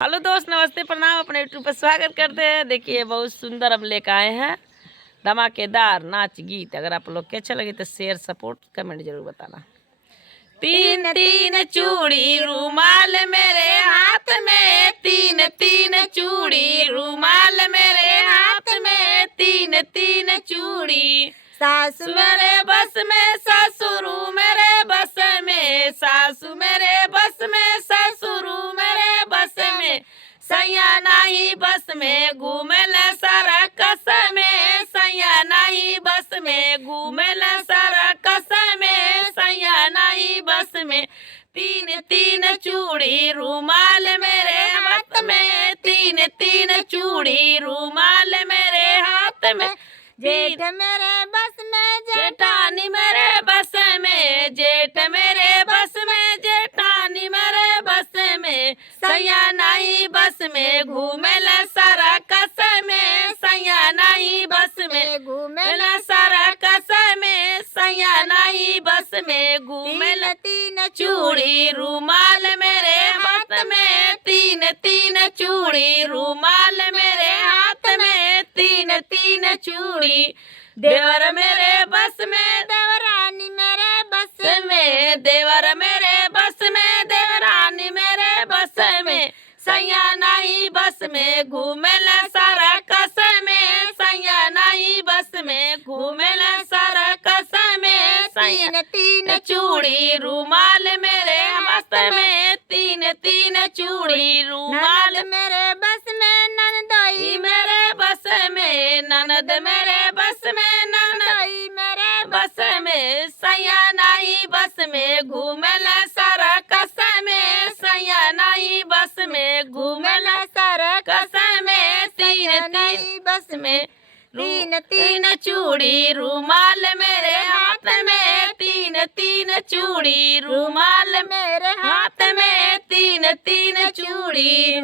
Hello दोस्त, नमस्ते, प्रणाम। अपने यूट्यूब पर स्वागत करते हैं। देखिए बहुत सुंदर हम लेकर आए हैं धमाकेदार नाच गीत। अगर आप लोग के अच्छा लगे तो शेयर, सपोर्ट, कमेंट जरूर बताना। तीन तीन चूड़ी रूमाल मेरे हाथ में, तीन तीन चूड़ी रूमाल मेरे हाथ में, तीन तीन चूड़ी। सासु मेरे बस में, ससुरु मेरे बस में, सासु मेरे बस में, ससुरु मेरे बस में, सैया नहीं बस में, घूमेल सारा कस में, सैया नहीं बस में, घूमेल सारा कस में, सैया नहीं बस में। तीन तीन चूड़ी रूमाल मेरे हाथ में, तीन तीन चूड़ी रूमाल मेरे हाथ में। जेठ मेरे बस में, जेठानी मेरे बस में, जेठ मेरे बस में, जेठानी मेरे बस में, सैया नहीं बस में, घूमेला सारा कस में, सैया नहीं बस में, घूमेला सारा कस में, सैया नहीं बस में, घूमेला। तीन चूड़ी रूमाल मेरे हाथ में, तीन तीन चूड़ी रूमाल मेरे हाथ में, तीन तीन चूड़ी। देवर मेरे बस में, देवरानी मेरे बस में, देवर मेरे बस में, देवरानी मेरे बस में, सैया नहीं बस में, घूमेला सारा कस में, सैया नहीं बस में, घूमेला सारा कस में, सैया। तीन चूड़ी रूमाल मेरे बस में, तीन तीन चूड़ी रूमाल मेरे बस में, ननदोई मेरे बस में, ननद मेरे बस में, ननदोई मेरे बस में, सैया नहीं बस में, घूमेला सारा कस में, सैया नहीं बस में, घूमेला सारा कस में, तीन तीन बस में। तीन तीन चूड़ी रूमाल मेरे हाथ में, तीन तीन चूड़ी रूमाल मेरे हाथ में, तीन तीन चूड़ी।